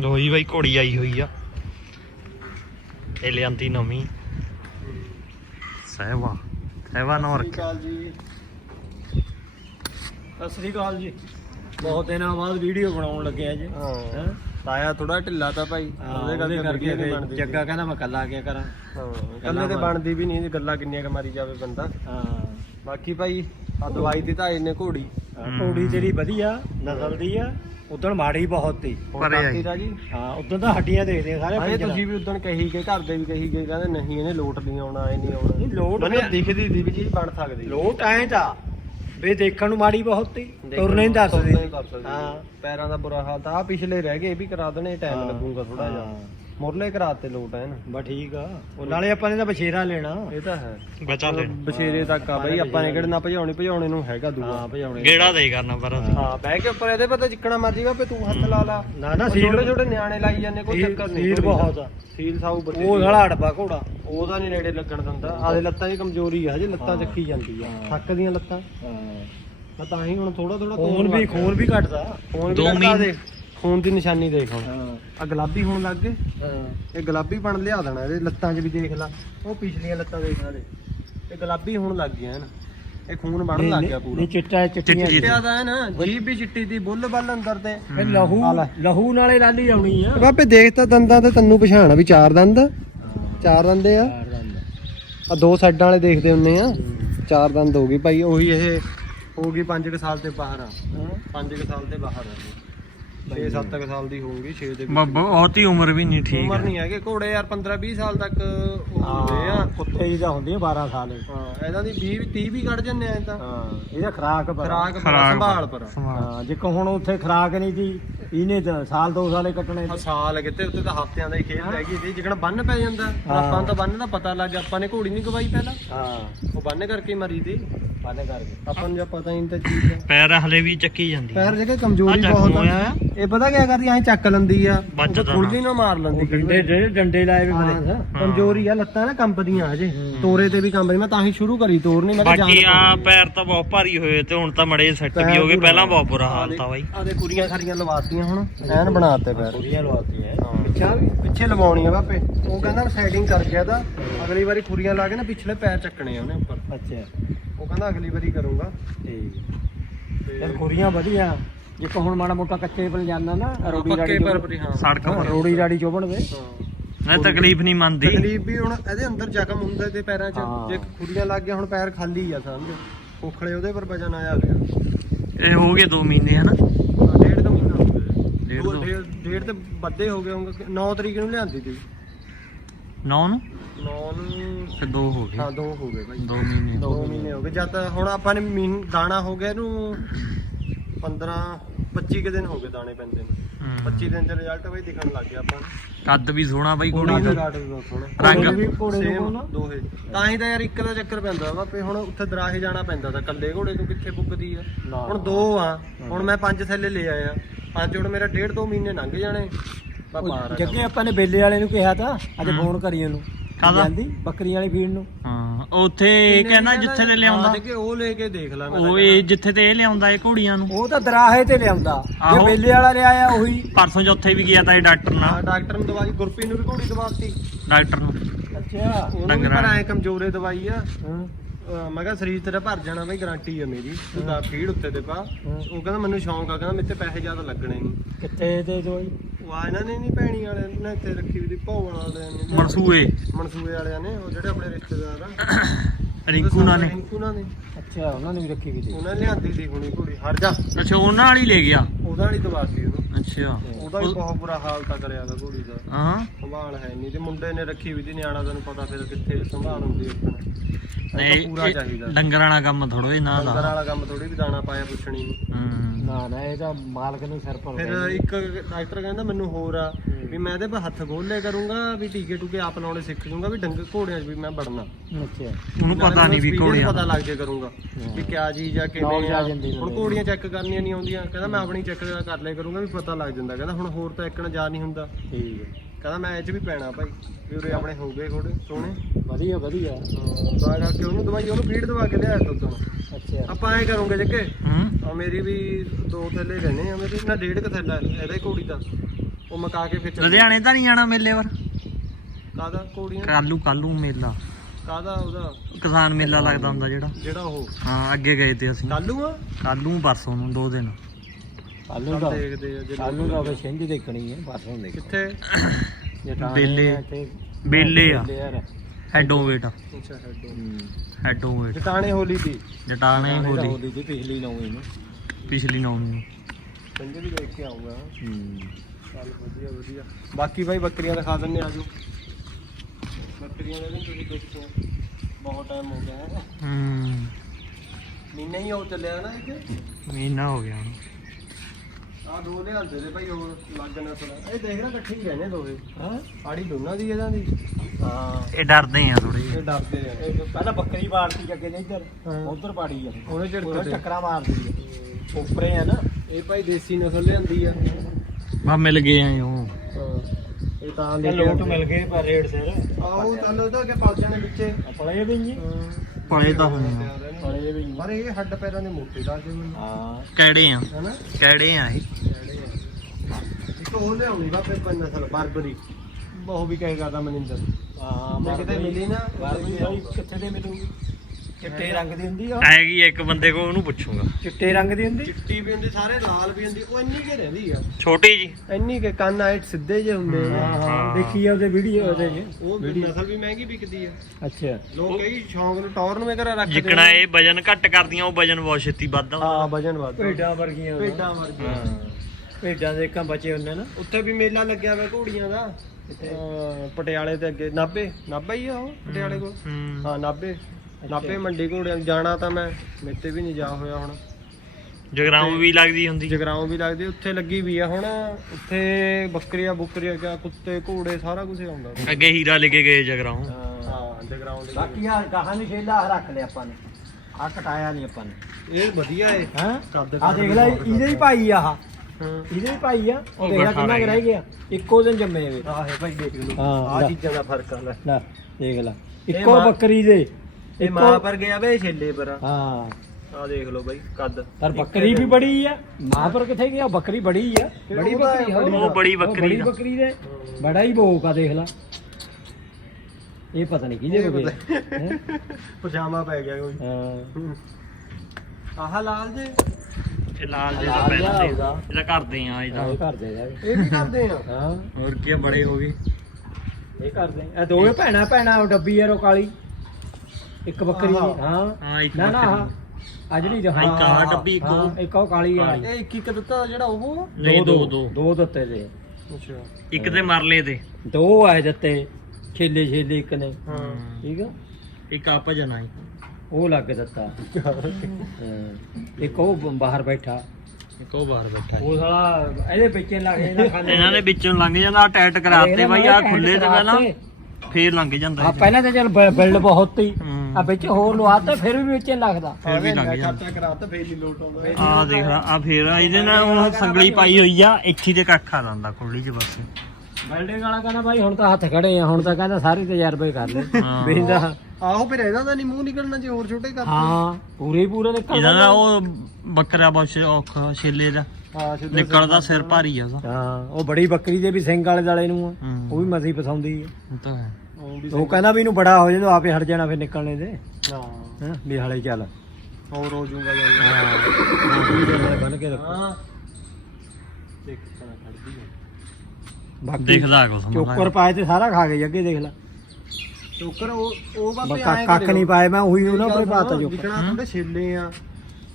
ਲੋਈ ਬਾਈ ਘੋੜੀ ਆਈ ਹੋਈ ਆ। ਇਹ ਲਿਆਂਦੀ ਨਵੀਂ। ਸਹਿਵਾ। ਸਹਿਵਾ ਨਾ ਸਤਿ ਰੱਖਿਆ। ਸ਼੍ਰੀ ਅਕਾਲ ਜੀ। ਸਤਿ ਸ੍ਰੀ ਅਕਾਲ ਜੀ। ਬਹੁਤ ਦਿਨਾਂ ਬਾਅਦ ਵੀਡੀਓ ਬਣਾਉਣ ਲੱਗਿਆ ਜੀ। ਹਾਂ? ਤਾਇਆ ਥੋੜਾ ਢਿੱਲਾ ਤਾਂ ਭਾਈ। ਉਹਦੇ ਕਰਕੇ ਨਹੀਂ ਫਿਰ ਬਣਦੀ ਜੱਗਾ ਕਹਿੰਦਾ ਮੈਂ ਕੱਲਾ ਕਿਆ ਕਰਾਂ। ਹਾਂ ਕੱਲੇ ਤੇ ਬਣਦੀ ਵੀ ਨਹੀਂ ਗੱਲਾਂ ਕਿੰਨੀਆਂ ਕ ਮਾਰੀ ਜਾਵੇ ਬੰਦਾ। ਹਾਂ। ਬਾਕੀ ਭਾਈ ਆ ਦਵਾਈ ਦੀ ਤਾਂ ਇਹਨੇ ਘੋੜੀ। ਘੋੜੀ ਤੇਰੀ ਵਧੀਆ ਨਸਲ ਦੀ ਆ। ਉਦੋਂ ਮਾੜੀ ਬਹੁਤ ਤੀ ਪਰੇ ਆਈ। ਜੀ ਹਾਂ ਉਦੋਂ ਤਾਂ ਹੱਡੀਆਂ ਦੇਖਦੇ ਸਾਰੇ ਪੰਜਰਾਂ। ਤੁਸੀਂ ਵੀ ਉਦੋਂ ਕਹੀ ਗਏ ਘਰ ਦੇ ਵੀ ਕਹੀ ਗਏ ਕਹਿੰਦੇ ਨਹੀਂ ਇਹਨੇ ਲੋਟ ਨਹੀਂ ਆਉਣਾ ਇਹ ਨਹੀਂ ਆਉਣਾ ਨਹੀਂ, ਲੋਟ ਮੈਨੂੰ ਦਿਖਦੀ ਦੀ ਵੀ ਚੀਜ਼ ਬਣ ਸਕਦੀ ਲੋਟ ਐਂ ਤਾਂ ਵੇ ਦੇਖਣ ਨੂੰ ਮਾੜੀ ਬਹੁਤ ਤੀ ਤੁਰਨੇ ਨਹੀਂ ਦੱਸਦੇ ਹੀ ਪੈਰਾਂ ਦਾ ਬੁਰਾ ਹਾਲ ਤਾਂ ਆ ਪਿਛਲੇ ਰਹਿ ਗਏ ਇਹ ਵੀ ਕਰਾ ਦੇਣੇ ਟਾਈਮ। ਲੱਗੂਗਾ ਥੋੜਾ ਜਿਹਾ। ਮੁਰਲੇ ਕਰਾਤੇ ਲੋਟ ਐਨ ਬਸ ਠੀਕ ਆ। ਉਹ ਨਾਲੇ ਆਪਾਂ ਨੇ ਤਾਂ ਬਛੇਰਾ ਲੈਣਾ। ਇਹ ਤਾਂ ਹੈ। ਬਚਾ ਲੈਣ। ਬਛੇਰੇ ਤੱਕ ਆ ਬਈ ਆਪਾਂ ਨੇ ਕਿਹੜਾ ਨਾ ਭਜਾਉਣੀ ਭਜਾਉਣੇ ਨੂੰ ਹੈਗਾ ਦੂਆ। ਹਾਂ ਭਜਾਉਣੇ। ਗੇੜਾ ਦੇ ਕਰਨਾ ਪਰ ਅਸੀਂ। ਹਾਂ ਬਹਿ ਕੇ ਉੱਪਰ ਇਹਦੇ ਪਤਾ ਜਿੱਕਣਾ ਮਰਜ਼ੀ ਵਾ ਤੂੰ ਹੱਥ ਲਾ ਲਾ। ਨਾ ਨਾ ਸੀਲ ਛੋਟੇ ਛੋਟੇ ਨਿਆਣੇ ਲਾਈ ਜਾਂਦੇ ਕੋਈ ਚੱਕਰ ਨਹੀਂ। ਸੀਲ ਬਹੁਤ ਆ। ਸੀਲ ਸਾਊ ਬੱਚੇ ਉਹ ਸਾਲਾ ਅੜਬਾ ਘੋੜਾ। ਉਹਦਾ ਨਹੀਂ ਨੇੜੇ ਲੱਗਣ ਦਿੰਦਾ। ਆਦੇ ਲੱਤਾਂ ਦੀ ਕਮਜ਼ੋਰੀ ਆ ਹਜੇ ਲੱਤਾਂ ਹਾਂ। ਚੱਕੀ ਜਾਂਦੀ ਆ। ਹਾਂ। ਥੱਕ ਦੀਆਂ ਲੱਤਾਂ। ਹਾਂ। ਤਾਂ ਹੀ ਹੁਣ ਥੋੜਾ ਥੋੜਾ ਖੂਨ ਵੀ ਖੂਨ ਵੀ ਘਟਦਾ। ਖੂਨ ਦੋ ਵੀ ਘਟਦਾ ਦੇਖ। ਖੂਨ ਦੀ ਨਿਸ਼ਾਨੀ ਦੇਖ ਹੁਣ। ਹਾਂ। ਆ ਗੁਲਾਬੀ ਹੋਣ ਲੱਗ ਗਏ। ਹਾਂ। ਇਹ ਗੁਲਾਬੀ ਬਣ ਲਿਆ ਦੇਣਾ ਇਹਦੇ ਲੱਤਾਂ 'ਚ ਵੀ ਦੇਖ ਲੈ। ਉਹ ਪਿਛਲੀਆਂ ਲੱਤਾਂ ਦੇਖ ਲੈ ਇਹ ਗੁਲਾਬੀ ਹੋਣ ਲੱਗ ਗਿਆ ਹਨ। ਇਹ ਖੂਨ ਬਣਨ ਲੱਗ ਗਿਆ ਪੂਰਾ। ਨਹੀਂ ਚਿੱਟਾ ਚਿੱਟੀਆਂ ਚਿੱਟੀ- ਚਿੱਟਿਆ ਦਾ ਹੈ ਨਾ ਜੀਭ ਵੀ ਚਿੱਟੀ ਦੀ ਬੁੱਲ ਬੱਲ ਅੰਦਰ ਤੇ। ਫਿਰ ਲਹੂ। ਲਹੂ ਨਾਲੇ ਲਾਲੀ ਆਉਣੀ ਆ। ਬਾਪੇ ਦੇਖ ਤਾਂ ਦੰਦਾਂ ਤੇ ਤੈਨੂੰ ਪਛਾਣ ਆ ਵੀ ਚਾਰ ਦੰਦ। ਚਾਰ ਦੰਦੇ ਆ। ਆ ਦੋ ਸਾਈਡਾਂ ਵਾਲੇ ਦੇਖਦੇ ਹੁੰਨੇ ਆ। ਚਾਰ ਦੰਦ ਹੋ ਗਈ ਭਾਈ ਉਹੀ ਇਹ ਹੋ ਗਈ 5 ਕੁ ਸਾਲ ਤੇ ਬਾਹਰ ਆ। ਹਾਂ। 5 ਕੁ ਸਾਲ ਤੇ ਬਾਹਰ ਆ। 6-7 ਸਾਲ ਦੀ ਹੋਊਗੀ 6 ਦੇ ਬ- ਬਹੁਤੀ ਉਮਰ ਵੀ ਨਹੀਂ ਠੀਕ ਉਮਰ ਹੈ। ਨਹੀਂ ਹੈਗੇ ਘੋੜੇ ਯਾਰ 15-20 ਸਾਲ ਤੱਕ ਉਹ ਹੁੰਦੇ ਆ। ਹਾਂ ਕੁੱਤੇ ਦੀ ਤਾਂ ਹੁੰਦੀ ਆ 12 ਸਾਲ। ਹਾਂ ਇਹਨਾਂ ਦੀ 20 30 ਵੀ ਕੱਢ ਜੰਨੇ ਆ ਇਹ ਤਾਂ। ਹਾਂ ਇਹਦਾ ਖਰਾਕ ਪਰ ਖਰਾਕ ਬੜਾ ਖੁਰਾਕ ਸੰਭਾਲ ਪਰ ਸੰਭਾਲ। ਹਾਂ ਜੇ ਕੋ ਹੁਣ ਉੱਥੇ ਖਰਾਕ ਨਹੀਂ ਸੀ ਇਹਨੇ ਤਾਂ ਸਾਲ ਦੋ ਸਾਲੇ ਕੱਟਣੇ ਸਾਲ ਕਿਤੇ ਉੱਤੇ ਤਾਂ ਹਫ਼ਤਿਆਂ ਦਾ ਹੀ ਖੇਡ ਰਹਿ ਗਈ ਸੀ ਜਿਕਣ ਬੰਨ ਪੈ ਜਾਂਦਾ। ਹਾਂ। ਆਪਾਂ ਨੂੰ ਤਾਂ ਬੰਨ ਦਾ ਪਤਾ ਲੱਗ ਗਿਆ ਆਪਾਂ ਨੇ ਘੋੜੀ ਨਹੀਂ ਗਵਾਈ ਪਹਿਲਾਂ। ਹਾਂ। ਉਹ ਬੰਨ ਕਰਕੇ ਹੀ ਮਰੀ ਦੀ। ਪਾਣੇ ਕਰਕੇ। ਆਪਾਂ ਨੂੰ ਜਾਂ ਪਤਾ ਹੀ ਨਹੀਂ ਤਾਂ ਚੀਜ਼ ਦਾ ਪੈਰ ਹਲੇ ਵੀ ਚੱਕੀ ਜਾਂਦੀ ਪੈਰ ਆ ਕਮਜ਼ੋਰੀ ਜ਼ਖਮ ਬਹੁਤ ਹੋਇਆ ਆ ਆ ਇਹ ਪਤਾ ਕਿਆ ਕਰਦੀ ਐਂ ਚੱਕ ਲੈਂਦੀ ਆ। ਬਚਦਾ ਨਾ। ਖੁਰਲੀ ਨਾ ਮਾਰ ਲੈਂਦੀ। ਉਹ ਡੰਡੇ ਜਿਹੜੇ ਡੰਡੇ ਲਾਏ ਵੀ ਹਾਂ, ਬਣੇ ਕਮਜ਼ੋਰੀ ਆ ਲੱਤਾਂ ਨਾ ਕੰਬਦੀਆਂ ਹਜੇ। ਹੂੰ। ਤੋਰੇ ਤੇ ਵੀ ਕੰਬਦੀ ਮੈਂ ਤਾਂ ਹੀ ਸ਼ੁਰੂ ਕਰੀ ਤੋਰਨੀ ਮੈਂ ਕਿਹਾ ਬਾਕੀ ਜਾਨ ਆ ਪੈਰ ਤਾਂ ਬਹੁਤ ਭਾਰੀ ਹੋਏ ਤੇ ਹੁਣ ਤਾਂ ਮੜੇ ਸੈੱਟ ਵੀ ਹੋ ਗਏ। ਪਹਿਲਾਂ ਬਹੁਤ ਬੁਰਾ ਹਾਲ ਤਾਂ ਬਾਈ। ਆਦੇ ਕੁੜੀਆਂ ਖਰੀਆਂ ਲਵਾਤੀਆਂ ਹੁਣ। ਐਨ ਬਣਾਤੇ ਪੈਰ। ਕੁੜੀਆਂ ਲਵਾਤੀ ਹੈ ਹਾਂ। ਪਿੱਛਾ ਵੀ ਪਿੱਛੇ ਲਵਾਉਣੀ ਆ ਬਾਪੇ। ਉਹ ਕਹਿੰਦਾ ਸੈਟਿੰਗ ਕਰ ਗਿਆ ਤਾਂ। ਅਗਲੀ ਵਾਰੀ ਖੁਰੀਆਂ ਲਾ ਕੇ ਨਾ ਪਿਛਲੇ ਪੈਰ ਚੱਕਣੇ ਆ ਉਹਨੇ ਉੱਪਰ। ਅੱਛਾ। ਉਹ ਕਹਿੰਦਾ ਅਗਲੀ ਵਾਰੀ ਕਰੂੰਗਾ। ਠੀਕ ਤੇ ਚਲ ਕੁੜੀਆਂ ਵਧੀਆ। ਜੇ ਕੋ ਹੁਣ ਮਾੜਾ ਮੋਟਾ ਕੱਚੇ ਪਰ ਜਾਂਦਾ ਨਾ ਰੋੜੀ ਰਾੜੀ ਪਰ ਪਰ ਹਾਂ। ਸੜਕ ਹਾਂ, ਪਰ ਰੋੜੀ ਰਾੜੀ ਚੋਬਣ ਦੇ ਹਾਂ। ਮੈਂ ਤਕਲੀਫ ਨਹੀਂ ਮੰਨਦੀ। ਤਕਲੀਫ ਵੀ ਹੁਣ ਇਹਦੇ ਅੰਦਰ ਜ਼ਖਮ ਹੁੰਦਾ ਤੇ ਪੈਰਾਂ 'ਚ। ਹਾਂ। ਜੇ ਖੁਰੀਆਂ ਲੱਗ ਗਿਆ ਹੁਣ ਪੈਰ ਖਾਲੀ ਆ ਸਮਝ। ਕੋਖਲੇ ਉਹਦੇ ਪਰ ਵਜਨ ਆਇਆ ਗਿਆ ਇਹ ਹੋ ਗਏ 2 ਮਹੀਨੇ ਹਨਾ? ਹਾਂ, ਡੇਢ ਦੋ ਮਹੀਨਾ ਹੋ ਡੇਢ। ਡੇਢ ਡੇਢ ਤੇ ਵੱਧੇ ਹੋ ਗਏ ਹੋਣਗੇ 9 ਤਰੀਕ ਨੂੰ ਲਿਆਂਦੀ ਸੀ 9 ਨੂੰ? 9 ਨੂੰ ਤੇ 2 ਹੋ ਗਏ। ਹਾਂ 2 ਹੋ ਗਏ ਭਾਈ 2 ਮਹੀਨੇ ਦੋ ਮਹੀਨੇ ਹੋ ਗਏ। ਜਦ ਹੁਣ ਆਪਾਂ ਨੇ ਮਹੀਨ ਦਾਣਾ ਹੋ ਗਿਆ ਇਹਨੂੰ 15 25 ਕੁ ਦਿਨ ਹੋ ਗਏ ਦਾਣੇ ਪੈਂਦੇ ਨੂੰ। ਹੂੰ। 25 ਦਿਨ ਚ ਰਿਜ਼ਲਟ ਬਈ ਦਿਖਣ ਲੱਗ ਗਿਆ ਆਪਾਂ ਨੂੰ। ਕੱਦ ਵੀ ਸੋਹਣਾ ਬਾਈ ਘੋੜੀ ਘੋੜੀ ਦਾ। ਦਾ ਘਾਟ ਵੀ ਬਹੁਤ ਸੋਹਣਾ। ਰੰਗ- ਘੋੜੇ ਵੀ ਘੋੜੇ ਨੂੰ Same ਨਾ ਦੋਹੇ। ਤਾਂ ਹੀ ਤਾਂ ਯਾਰ ਇੱਕ ਦਾ ਚੱਕਰ ਪੈਂਦਾ ਵਾ ਵੀ ਹੁਣ ਉੱਥੇ ਦਰਾਹੇ ਜਾਣਾ ਪੈਂਦਾ ਤਾਂ ਕੱਲੇ ਘੋੜੇ ਨੂੰ ਕਿੱਥੇ ਪੁੱਗਦੀ ਆ। ਹੁਣ ਦੋ ਆ। ਹੁਣ ਮੈਂ ਪੰਜ ਥੈਲੇ ਲੈ ਆਇਆ। ਪੰਜ ਹੁਣ ਮੇਰਾ ਡੇਢ ਦੋ ਮਹੀਨੇ ਲੰਘ ਜਾਣੇ। ਜੱਗੇ ਆਪਾਂ ਨੇ ਬੇਲੇ ਵਾਲੇ ਨੂੰ ਕਿਹਾ ਤਾਂ ਅੱਜ। ਫੋਨ ਕਰੀ ਉਹਨੂੰ। ਕਾਹਦਾ? ਜਾਂਦੀ ਬੱਕਰੀਆਂ ਵਾਲੀ ਫੀਡ ਨੂੰ। ਹਾਂ ਉੱਥੇ ਇਹ ਕਹਿੰਦਾ ਜਿੱਥੇ ਤੇ ਲਿਆਉਂਦਾ। ਕਿ ਉਹ ਲੈ ਕੇ ਦੇਖ ਲੈ ਮੈਂ ਉਹ ਇਹ ਜਿੱਥੇ ਤੇ ਇਹ ਲਿਆਉਂਦਾ ਇਹ ਘੋੜੀਆਂ ਨੂੰ। ਉਹ ਤਾਂ ਦਰਾਹੇ ਤੇ ਲਿਆਉਂਦਾ। ਜੇ ਆਹੋ। ਬੇਲੇ ਵਾਲਾ ਲਿਆਇਆ ਉਹੀ। ਪਰਸੋਂ ਚੌਥੇ ਵੀ ਗਿਆ ਤਾਂ ਇਹ ਡਾਕਟਰ ਹਾਂ ਨਾਲ ਡਾਕਟਰ ਨੂੰ ਦਵਾਈ ਗੁਰਪ੍ਰੀਤ ਨੂੰ ਵੀ ਘੋੜੀ ਦਵਾਤੀ। ਡਾਕਟਰ ਨੂੰ। ਅੱਛਾ ਉਹਨੂੰ ਵੀ ਡੰਗਰਾਂ ਪਰ ਐ ਕਮਜ਼ੋਰੇ ਦਵਾਈ ਆ। ਹਾਂ। ਮੈਂ ਕਿਹਾ ਸਰੀਰ ਤੇਰਾ ਭਰ ਜਾਣਾ ਬਈ ਗਾਰੰਟੀ ਆ ਮੇਰੀ। ਤੂੰ ਦਾ ਫੀਡ ਉੱਤੇ ਤੇ ਪਾ। ਉਹ ਕਹਿੰਦਾ ਮੈਨੂੰ ਸ਼ੌਂਕ ਆ ਕਹਿੰਦਾ ਮੇਰੇ ਤੇ ਪੈਸੇ ਜ਼ਿਆਦਾ ਲੱਗਣੇ ਨਹੀਂ ਕਿੱਥੇ ਤੇ ਦੋਈ ਉਹ ਆ ਇਹਨਾਂ ਨੇ ਨਹੀਂ ਭੈਣੀ ਵਾਲੇ ਨੇ ਇੱਥੇ ਰੱਖੀ ਵੀ ਦੀ ਭੌਣ ਵਾਲਿਆਂ ਨੇ। ਮਨਸੂਏ। ਮਨਸੂਏ ਵਾਲਿਆਂ ਨੇ ਉਹ ਜਿਹੜੇ ਆਪਣੇ ਰਿਸ਼ਤੇਦਾਰ ਆ। ਰਿੰਕੂ ਨਾਲ ਨੇ। ਰਿੰਕੂ ਨਾਲ ਨੇ। ਅੱਛਾ ਉਹਨਾਂ ਨੇ ਵੀ ਰੱਖੀ ਵੀ ਸੀ। ਉਹਨਾਂ ਨੇ ਲਿਆਂਦੀ ਸੀ ਹੁਣੀ ਘੋੜੀ ਹਟ ਜਾ। ਅੱਛਾ ਉਹਨਾਂ ਵਾਲੀ ਲੈ ਗਿਆ। ਉਹਦਾ ਵਾਲੀ ਉਹਨੂੰ। ਅੱਛਾ। ਉਹਦਾ ਵੀ ਬਹੁਤ ਬੁਰਾ ਹਾਲ ਤਾਂ ਕਰਿਆ ਦਾ ਘੋੜੀ ਦਾ। ਹਾਂ। ਸੰਭਾਲ ਹੈ ਨਹੀਂ ਤੇ ਮੁੰਡੇ ਨੇ ਰੱਖੀ ਵੀ ਦੀ ਨਿਆਣਾ ਤੈਨੂੰ ਪਤਾ ਫਿਰ ਕਿੱਥੇ ਸੰਭਾਲ ਹੁੰਦੀ ਆਪਣਾ ਨਹੀਂ ਪੂਰਾ ਇਹ ਚਾਹੀਦਾ। ਡੰਗਰਾਂ ਵਾਲਾ ਕੰਮ ਥੋੜੋ ਇਹਨਾਂ ਲੰਗਰ ਦਾ ਵਾਲਾ ਕੰਮ ਥੋੜੀ ਵੀ ਦਾਣਾ ਪਾਇਆ ਪੁੱਛਣੀ ਨੂੰ। ਹੂੰ। ਨਾ ਨਾ ਇਹ ਤਾਂ ਮਾਲਕ ਨੂੰ ਸਿਰ ਪਰ ਫਿਰ ਇੱਕ ਡਾਕਟਰ ਕਹਿੰਦਾ ਮੈਨੂੰ ਹੋਰ ਆ। ਵੀ ਮੈਂ ਇਹਦੇ 'ਤੇ ਹੱਥ ਖੋਲੇ ਕਰੂੰਗਾ ਵੀ ਟੀਕੇ ਟੂਕੇ ਆਪ ਲਾਉਣੇ ਸਿੱਖ ਜੂੰਗਾ ਵੀ ਡੰਗ ਘੋੜਿਆਂ 'ਚ ਵੀ ਮੈਂ ਵੜਨਾ। ਅੱਛਾ। ਉਹਨੂੰ ਪਤਾ ਨਹੀਂ ਵੀ ਘੋੜਿਆਂ ਪਤਾ ਲੱਗ ਜੇ ਕਰੂੰਗਾ ਵੀ ਕਿਆ ਚੀਜ਼ ਆ ਕਿਵੇਂ ਆ ਹੁਣ ਘੋੜੀਆਂ ਚੈੱਕ ਕਰਨੀਆਂ ਨਹੀਂ ਆਉਂਦੀਆਂ ਕਹਿੰਦਾ ਮੈਂ ਆਪਣੀ ਚੈੱਕ ਕਰ ਲਿਆ ਕਰੂੰਗਾ ਵੀ ਪਤਾ ਲੱਗ ਜਾਂਦਾ। ਕਹਿੰਦਾ ਹੁਣ ਹੋਰ ਤਾਂ ਇੱਕਣ ਜਾ ਨਹੀਂ ਹੁੰਦਾ। ਠੀਕ ਹੈ ਕਹਿੰਦਾ ਮੈਂ ਇਹ 'ਚ ਵੀ ਪੈਣਾ ਭਾਈ ਵੀ ਉਰੇ ਆਪਣੇ ਹੋ ਗਏ ਘੋੜੇ ਸੋਹਣੇ। ਵਧੀਆ ਵਧੀਆ। ਤਾਂ ਕਰਕੇ ਉਹਨੂੰ ਦਵਾਈ ਉਹਨੂੰ ਫੀਡ ਦਵਾ ਕੇ ਲਿਆਇਆ ਤੋਂ ਅੱਛਾ। ਆਪਾਂ ਐ ਕਰੂੰਗੇ ਜੱਕੇ ਹੂੰ। ਮੇਰੀ ਵੀ ਦੋ ਥੈਲੇ ਰਹਿਣੇ ਆ ਮੇਰੇ ਨਾਲ ਡੇਢ ਕ ਥੈਲਾ ਇਹਦਾ ਹੀ ਘੋੜੀ ਦਾ। ਉਹ ਮਕਾ ਕੇ ਫਿਰ ਲੁਧਿਆਣੇ ਤਾਂ ਨਹੀਂ ਆਣਾ ਮੇਲੇ ਪਰ? ਕਾਦਾ ਕੋੜੀਆਂ? ਕੱਲੂ ਕੱਲੂ ਮੇਲਾ। ਕਾਦਾ ਉਹਦਾ? ਕਿਸਾਨ ਮੇਲਾ ਲੱਗਦਾ ਹੁੰਦਾ ਜਿਹੜਾ। ਜਿਹੜਾ ਉਹ? ਹਾਂ ਅੱਗੇ ਗਏ ਤੇ ਅਸੀਂ। ਕਾਲੂ ਆ? ਕੱਲੂ ਪਰਸੋਂ ਨੂੰ ਦੋ ਦਿਨ। ਕੱਲੂ ਚੱਲ ਦੇਖਦੇ ਆ ਜੇ ਕੱਲੂ ਦਾ ਛਿੰਝ ਦੇਖਣੀ ਹੈ ਪਾਸੋਂ ਦੇਖ ਕਿੱਥੇ? ਜਟਾਣੇ ਬੇਲੇ। ਬੇਲੇ ਆ। ਹੈਡੋ ਵੇਟ ਅੱਛਾ ਹੈਡੋ ਹੈਡੋ ਵੇਟ ਜਟਾਣੇ ਹੋਲੀ ਦੀ। ਜਟਾਣੇ ਹੋਲੀ। ਹੋਲੀ ਦੀ ਪਿਛਲੀ ਨੌਵੀਂ ਨੂੰ। ਪਿਛਲੀ ਨੌਵੀਂ ਨੂੰ। ਸੰਜੇ ਵੀ ਦੇਖ ਕੇ ਆਉਂਗਾ ਹੂੰ। ਚੱਲ ਵਧੀਆ ਵਧੀਆ। ਬਾਕੀ ਭਾਈ ਬੱਕਰੀਆਂ ਦਿਖਾ ਦਿੰਨੇ ਆਜੋ। ਬੱਕਰੀਆਂ ਦੇ ਵੀ ਤੁਸੀਂ ਦੇਖੋ ਬਹੁਤ ਟਾਈਮ ਹੋ ਗਿਆ ਹੈ। ਹੂੰ। ਮਹੀਨਾ ਹੀ ਹੋ ਚੱਲਿਆ ਨਾ ਇੱਥੇ ਮਹੀਨਾ ਹੋ ਗਿਆ ਹੁਣ। ਆ ਦੋ ਲਿਆਂਦੇ ਦੇ ਭਾਈ ਹੋਰ ਲੱਗ ਨਾ ਥੋੜਾ ਇਹ ਦੇਖ ਰਿਹਾ ਇਕੱਠੇ ਹੀ ਰਹਿਣੇ ਦੋਵੇਂ। ਹਾਂ। ਆੜੀ ਦੋਨਾਂ ਦੀ ਇਹਨਾਂ ਦੀ। ਹਾਂ। ਇਹ ਡਰਦੇ ਆ ਥੋੜੇ ਇਹ ਡਰਦੇ ਆ। ਇਹ ਪਹਿਲਾਂ ਬੱਕਰੀ ਮਾਰਦੀ ਅੱਗੇ ਨੇ ਇੱਧਰ ਹਾਂ। ਉਧਰ ਪਾੜੀ ਆ। ਉਹਨੇ ਉਹਨੇ ਝੜਕਦੇ ਟੱਕਰਾਂ ਮਾਰਦੀ ਆ। ਉੱਪਰੇ ਆ ਨਾ। ਇਹ ਭਾਈ ਦੇਸੀ ਨਸਲ ਲਿਆਂਦੀ ਆ। ਬਾ ਮਿਲ ਗਏ ਆ ਉਹ ਹਾਂ। ਇਹ ਤਾਂ ਲੈ ਲੋਟ। ਮਿਲ ਗਏ ਪਰ ਰੇਡ ਸਿਰ। ਆਹੋ ਚੱਲ ਉਹਦੇ ਅੱਗੇ ਪਲ ਜਾਣੇ ਵਿੱਚੇ ਆਪਣੇ ਵੀ ਜੀ ਪਲੇ ਤਾਂ ਹੋਏ ਆ। ਪਲੇ ਵੀ ਪਰ ਇਹ ਹੱਡ ਪੈਰਾਂ ਦੇ ਮੋਟੇ ਲੱਗਦੇ ਮੈਨੂੰ। ਹਾਂ। ਕਿਹੜੇ ਆ? ਹੈਨਾ? ਕਿਹੜੇ ਆ ਇਹ? ਇੱਕ ਉਹ ਲਿਆਉਣੀ ਫਿਰ ਕੋਈ ਨਸਲ ਬਰਬਰੀ। ਬਹੁ ਵੀ ਕਹੇ ਕਰਦਾ ਮਨਿੰਦਰ। ਹਾਂ ਜੇ ਕਿਤੇ ਮਿਲੀ ਨਾ। ਬਾਰਬਰੀ ਕਿੱਥੇ ਦੇ ਮਿਲੂਗੀ? ਚਿੱਟੇ ਰੰਗ ਦੀ ਹੁੰਦੀ ਆ ਆਏਗੀ ਇੱਕ ਬੰਦੇ ਕੋ ਉਹਨੂੰ ਪੁੱਛੂਗਾ। ਚਿੱਟੇ ਰੰਗ ਦੀ ਹੁੰਦੀ? ਚਿੱਟੀ ਵੀ ਹੁੰਦੀ ਸਾਰੇ ਲਾਲ ਵੀ ਹੁੰਦੀ ਉਹ ਇੰਨੀ ਕੇ ਰਹਿੰਦੀ ਆ। ਛੋਟੀ ਜੀ। ਇੰਨੀ ਕੇ ਕੰਨ ਆਏ ਸਿੱਧੇ ਜੇ ਹੁੰਦੇ ਆ। ਹਾਂ। ਦੇਖੀ ਆ ਉਹਦੇ ਵੀਡੀਓ ਉਹਦੇ ਚ ਉਹ ਨਸਲ ਵੀ ਮਹਿੰਗੀ ਵਿਕਦੀ ਆ। ਅੱਛਾ। ਲੋਕ ਕਈ ਸ਼ੌਂਕ ਨੂੰ ਟੌਰ ਨੂੰ ਵਗੈਰਾ ਰੱਖਦੇ ਜਿੱਕਣਾ ਇਹ ਵਜਨ ਘੱਟ ਕਰਦੀਆਂ ਉਹ ਵਜਨ ਬਹੁਤ ਛੇਤੀ ਵੱਧਦਾ ਹਾਂ ਵਜਨ ਵੱਧ ਭੇਡਾਂ ਵਰਗੀਆਂ। ਭੇਡਾਂ ਵਰਗੀਆਂ। ਹਾਂ। ਭੇਡਾਂ ਦੇ ਕਾਂ ਬਚੇ ਹੁੰਦੇ ਨਾ। ਉੱਥੇ ਵੀ ਮੇਲਾ ਲੱਗਿਆ ਹੋਇਆ ਘੋੜੀਆਂ ਦਾ। ਪਟਿਆਲੇ ਦੇ ਅੱਗੇ ਨਾਭੇ। ਨਾਭਾ ਹੀ ਆ ਉਹ ਪਟਿਆਲੇ ਕੋਲ। ਹੂੰ। ਹਾਂ ਨਾਭੇ ਮੰਡੀ ਘੋੜਿਆਂ ਜਾਣਾ ਤਾਂ ਮੈਂ ਮੇਤੇ ਵੀ ਨਹੀਂ ਜਾ ਹੋਇਆ ਹੁਣ। ਜਗਰਾਉਂ ਵੀ ਲੱਗਦੀ ਹੁੰਦੀ। ਜਗਰਾਉਂ ਵੀ ਲੱਗਦੀ ਉੱਥੇ ਲੱਗੀ ਵੀ ਆ ਹੁਣ ਉੱਥੇ ਬੱਕਰੀਆਂ ਬੁੱਕਰੀਆਂ ਕਿਆ ਕੁੱਤੇ ਘੋੜੇ ਸਾਰਾ ਕੁਝ ਆਉਂਦਾ। ਅੱਗੇ ਹੀਰਾ ਲੈ ਕੇ ਗਏ ਜਗਰਾਉਂ। ਹਾਂ ਜਗਰਾਉਂ ਦੇ ਬਾਕੀ ਆ ਗਾਹਾਂ ਨੂੰ ਛੇਲਾ ਰੱਖ ਲਿਆ ਆਪਾਂ ਨੇ। ਆ ਕਟਾਇਆ ਨਹੀਂ ਆਪਾਂ ਨੇ। ਇਹ ਵਧੀਆ ਏ। ਹਾਂ? ਆ ਦੇਖ ਲੈ ਇਹਦੇ ਹੀ ਭਾਈ ਆ ਹਾਂ। ਇਹਦੇ ਹੀ ਭਾਈ ਆ। ਉਹ ਉਹ ਦੇਖ ਲੈ ਗੱਠਾ ਕਿੰਨਾ ਕੁ ਰਹਿ ਰਹਿ ਗਿਆ। ਇੱਕੋ ਦਿਨ ਜੰਮੇ ਵੇ ਆਹ ਹੈ ਭਾਈ ਦੇਖ ਲਓ। ਹਾਂ, ਆਹ ਲੈ। ਚੀਜ਼ਾਂ ਦਾ ਫ਼ਰਕ ਆ ਲੈ। ਲੈ ਦੇਖ ਲੈ। ਇਹ ਇੱਕੋ ਮਾਂ- ਬੱਕਰੀ ਦੇ। ਇਹ ਇੱਕੋ- ਮਾਂ ਪਰ ਗਿਆ ਵੇ ਛੇਲੇ ਪਰ। ਹਾਂ। ਆਹ ਦੇਖ ਲਓ ਬਾਈ ਕੱਦ। ਪਰ ਬੱਕਰੀ ਵੀ ਬੜੀ ਆ। ਮਾਂ ਪਰ ਕਿੱਥੇ ਗਿਆ? ਬੱਕਰੀ ਬੜੀ ਆ। ਬੜੀ ਬੱਕਰੀ ਬੜੀ- ਉਹ ਬੜੀ ਬੱਕਰੀ ਬੜੀ ਦਾ। ਬੱਕਰੀ ਦੇ। ਬੜਾ ਹੀ ਭੋਗ ਆ ਦੇਖ ਲੈ। ਇਹ ਪਤਾ ਨਹੀਂ ਕਿਹਦੇ ਇਹ ਹੋ ਹੈਂ? ਪਜਾਮਾ ਪੈ ਗਿਆ ਕੋਈ। ਹਾਂ। ਆਹ ਲਾਲ ਜੇ। ਇਹ ਲਾਲ ਜੇ ਲਾਲ ਤਾਂ ਪਹਿਲਾਂ ਜਿਹਾ ਦੇ। ਹੋਊਗਾ। ਇਹਦਾ ਕਰਦੇ ਆ ਇਹ ਇਹਦਾ ਘਰ ਦੇ ਆ। ਇਹ ਵੀ ਕਰਦੇ ਆ। ਹਾਂ। ਹੋਰ ਕੀ ਆ, ਬੜੇ ਹੋ ਗਏ। ਇਹ ਕਰਦੇ ਆ। ਇਹ ਦੋਵੇਂ ਭੈਣਾਂ ਭੈਣਾਂ ਉਹ ਡੱਬੀ ਯਾਰ ਉਹ ਕਾਲੀ। ਇੱਕ ਬੱਕਰੀ ਆਹਾ। ਹਾਂ। ਹਾਂ ਇੱਕ ਨਾ ਨਾ ਬੱਕਰੀ। ਆ ਜਿਹੜੀ ਇੱਕ ਆਹ ਡੱਬੀ, ਇੱਕ ਹਾਂ, ਉਹ। ਇੱਕ ਉਹ ਕਾਲੀ ਆ। ਇਹ ਇੱਕ ਇੱਕ ਦਿੱਤਾ ਜਿਹੜਾ ਉਹ? ਨਹੀਂ ਦੋ ਦੋ ਦੋ ਦਿੱਤੇ ਦੇ ਅੱਛਾ। ਇੱਕ ਤੇ ਮਰਲੇ ਤੇ। ਦੋ ਆਏ ਦਿੱਤੇ। ਛੇਲੇ ਛੇਲੇ ਇੱਕ ਨੇ। ਹਾਂ। ਠੀਕ ਆ? ਇੱਕ ਆ ਭਜਨ ਆਈ ਉਹ ਲੱਗ ਦਿੱਤਾ। ਹਾਂ। ਇੱਕ ਉਹ ਬ- ਬਾਹਰ ਬੈਠਾ। ਇੱਕ ਉਹ ਬਾਹਰ ਬੈਠਾ। ਉਹ ਸਾਲਾ ਇਹਦੇ ਵਿੱਚ ਹੀ ਲੱਗ ਜਾਂਦਾ ਖਾਣੇ ਇਹਨਾਂ ਦੇ ਵਿੱਚੋਂ ਲੰਘ ਜਾਂਦਾ ਟਾਈਟ ਕਰਾਤੇ ਬਾਈ ਆ ਖੁੱਲੇ ਤੇ ਪਹਿਲਾਂ। ਫੇਰ ਲੰਘ ਜਾਂਦਾ ਆ ਪਹਿਲਾਂ ਤਾਂ ਚਲ ਬਿਲਡ ਬਹੁਤ ਹੀ ਹੂੰ। ਆ ਵਿੱਚ ਹੋਰ ਲਵਾਤਾ ਫਿਰ ਵੀ ਵਿੱਚ ਲੱਗਦਾ। ਫੇਰ ਵੀ ਲੰਘ ਜਾਂਦਾ ਖਰਚਾ ਕਰਾ ਤਾਂ ਫੇਰ ਨਹੀਂ ਲੋਟ ਆਉਂਦਾ। ਆ ਦੇਖ ਲਾ ਆ ਫੇਰ ਇਹਦੇ ਨਾਲ ਹੁਣ ਸੰਗਲੀ ਪਾਈ ਹੋਈ ਆ ਇੱਥੇ ਤੇ ਕੱਖ ਆ ਜਾਂਦਾ ਖੁੱਲੀ ਚ ਬਸ। ਬਿਲਡਿੰਗ ਵਾਲਾ ਕਹਿੰਦਾ ਭਾਈ ਹੁਣ ਤਾਂ ਹੱਥ ਖੜੇ ਆ ਹੁਣ ਤਾਂ ਕਹਿੰਦਾ ਸਾਰੇ ਤਜਰਬੇ ਕਰ ਲੈ। ਵੇਂਦਾ ਆਹੋ ਫਿਰ ਇਹਦਾ ਤਾਂ ਨਹੀਂ ਮੂੰਹ ਨਿਕਲਣਾ ਜੇ ਹੋਰ ਛੋਟੇ ਕਰ ਹਾਂ ਪੂਰੇ ਹੀ ਪੂਰੇ ਨਿਕਲ ਇਹਦਾ ਨਾ ਉਹ ਬੱਕਰਾ ਛੇ- ਔਖਾ ਛੇਲੇ ਦਾ। ਨਿਕਲਦਾ ਸਿਰ ਭਾਰੀ ਆ। ਉਹਦਾ। ਹਾਂ ਉਹ ਬੜੀ ਬੱਕਰੀ ਦੇ ਵੀ ਸਿੰਘ ਵਾਲੇ ਦਾਲੇ ਨੂੰ ਆ। ਉਹ ਵੀ ਮਸੀ ਪਸਾਉਂਦੀ ਆ। ਤਾਂ ਹੈ। ਉਹ ਵੀ ਉਹ ਕਹਿੰਦਾ ਵੀ ਇਹਨੂੰ ਬੜਾ ਹੋ ਜਾਂਦਾ ਆਪੇ ਹਟ ਜਾਣਾ ਫਿਰ ਨਿਕਲਣੇ ਦੇ। ਹਾਂ। ਹਾਂ ਵੀ ਹਲੇ ਚੱਲ। ਹੋਰ ਹੋ ਜਾਊਗਾ ਜਾਂਦਾ ਹਾਂ। ਬਣ ਕੇ ਰੱਖੋ। ਹਾਂ। ਦੇਖ ਕਿੰਨਾ ਖੜਦੀ ਹੈ ਬਾਕੀ ਦਿਖਦਾ ਕੁਛ ਚੋਕਰ ਪਾਏ ਤੇ ਸਾਰਾ ਖਾ ਗਏ ਅੱਗੇ ਦੇਖ ਲੈ। ਟੋਕਰ ਉਹ ਉਹ ਬਸ ਬਾਪੇ ਕੱਖ- ਨਹੀਂ ਪਾਏ ਮੈਂ ਉਹੀ ਉਹਨਾਂ ਉੱਪਰ ਪਾਤਾ ਜੋ ਵਿਕਣਾ ਥੋੜੇ ਛੇਲੇ ਆ।